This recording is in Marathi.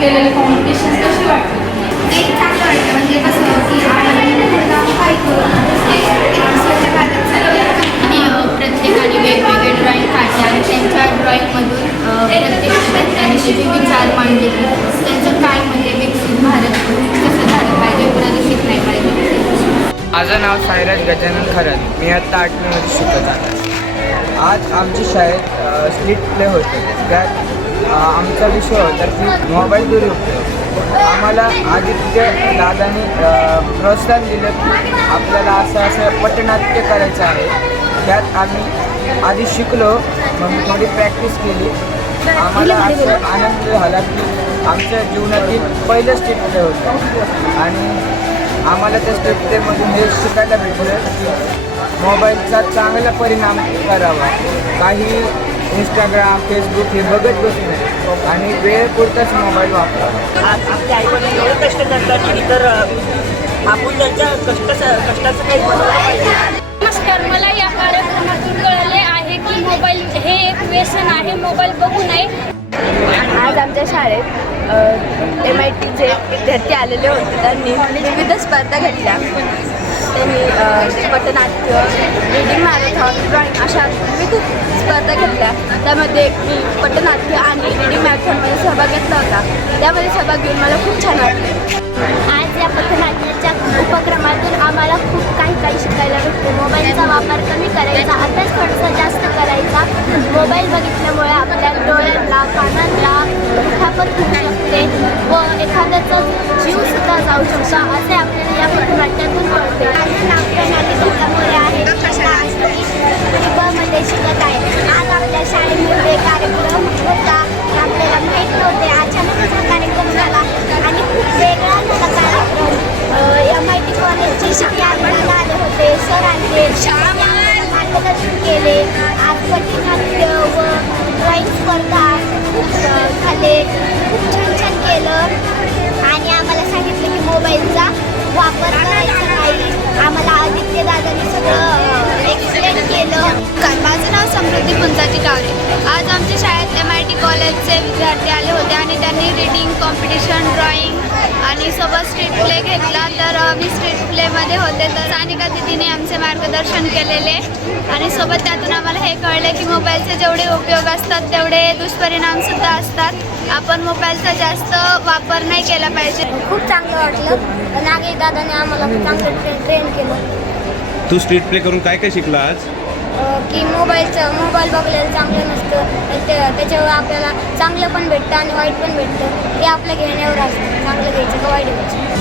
केलेले कॉम्पिटिशन कशी वाटते? एक चांगलं वाटतं, म्हणजे कसं की आपण काय करू प्रत्येकाने वेगवेगळे ड्रॉइंग काढले आणि त्यांच्या ड्रॉइंगमधून प्रत्येक विद्यार्थ्यांनी त्याचे विचार मांडले की त्यांचं काय म्हणजे विकसित भारत कसं झालं पाहिजे, प्रदूषित नाही पाहिजे. माझं नाव साईराज गजानन खरत. मी आत्ता 8वीमध्ये शिकत आहे. आज आमची शाळेत स्लिट प्ले होते. त्यात आमचा विषय होता की मोबाईल दुरुपयोग. आम्हाला आदित्य दादांनी प्रोत्साहन दिलं की आपल्याला असं पटनाट्य करायचं आहे. त्यात आम्ही आधी शिकलो, मग थोडी प्रॅक्टिस केली. आम्हाला असं आनंद झाला की आमच्या जीवनातील पहिलं स्टेट प्ले होतं आणि आम्हाला त्या स्टेट प्लेमधून हे शिकायला भेटलं की मोबाईलचा चांगला परिणाम करावा. काही इंस्टाग्राम, फेसबुक हे बघत बसू नये आणि वेळेपुरताच मोबाईल वापरावा. आज आपले आईवडील एवढे कष्ट करतात की तर आपण त्यांच्या कष्टाचं काही बनवलं पाहिजे. नमस्कार, मला या कार्यक्रमातून कळले आहे की मोबाईल हे एक व्यसन आहे, मोबाईल बघू नये. आज आमच्या शाळेत MITचे विद्यार्थी आलेले होते. त्यांनी विविध स्पर्धा घेतल्या. त्यांनी पटनाट्य, रीडिंग मॅरेथॉन, ड्रॉइंग अशा विविध स्पर्धा घेतल्या. त्यामध्ये मी पटनाट्य आणि रीडिंग मॅरेथॉनमध्ये सहभाग घेतला होता. त्यामध्ये सहभाग घेऊन मला खूप छान वाटले. आज या पथनाट्याच्या उपक्रमातून आम्हाला खूप काही शिकायला भेटते. मोबाईलचा वापर कमी करायचा, अभ्यास थोडासा जास्त करायचा. मोबाईल बघितल्यामुळे आपल्या डोळ्यांना, कानांना दुखापत होऊ शकते व एखाद्याचा जीवसुद्धा जाऊ शकतो असे आपल्याला या पथनाट्यातून कळते. माझं नाव प्रणाली धोकामोरे आहे. मध्ये शिकत आहे. आज आपल्या शाळेमध्ये कार्यक्रम होता, आपल्याला माहीत नव्हते. अचानकच हा कार्यक्रम झाला आणि खूप वेगळा झाला कार्यक्रम. MIT कॉलेजचे शिक्षक आले होते, सर आले, मार्गदर्शन केले. आज पटनाट्य व ड्रॉइंग स्पर्धा खूप झाले, खूप छान केलं आणि आम्हाला सांगितलं की मोबाईलचा वापर करायचा नाही. आम्हाला आदित्य दादांनी सगळं एक्सप्लेन केलं. माझं नाव समृद्धी पुंजाजी कावरे. आज आमच्या शाळेत MIT कॉलेजचे विद्यार्थी आले होते आणि त्यांनी रीडिंग कॉम्पिटिशन, ड्रॉइंग आणि सोबत स्ट्रीट प्ले घेतला. तर मी स्ट्रीट प्लेमध्ये होते, तर सानिका दिदीने आमचे मार्गदर्शन केलेले आणि सोबत त्यातून आम्हाला हे कळले की मोबाईलचे जेवढे उपयोग असतात तेवढे दुष्परिणामसुद्धा असतात. आपण मोबाईलचा जास्त वापर नाही केला पाहिजे. खूप चांगलं वाटलं. नागे दादाने आम्हाला चांगलं ट्रेन केलं. तू स्ट्रीट प्ले करून काय काय शिकला आज? की मोबाईल बघलेलं चांगलं नसतं. त्याच्यावर आपल्याला चांगलं पण भेटतं आणि वाईट पण भेटतं. हे आपल्या घेण्यावर असतं, चांगलं घ्यायचं का वाईट घ्यायचं.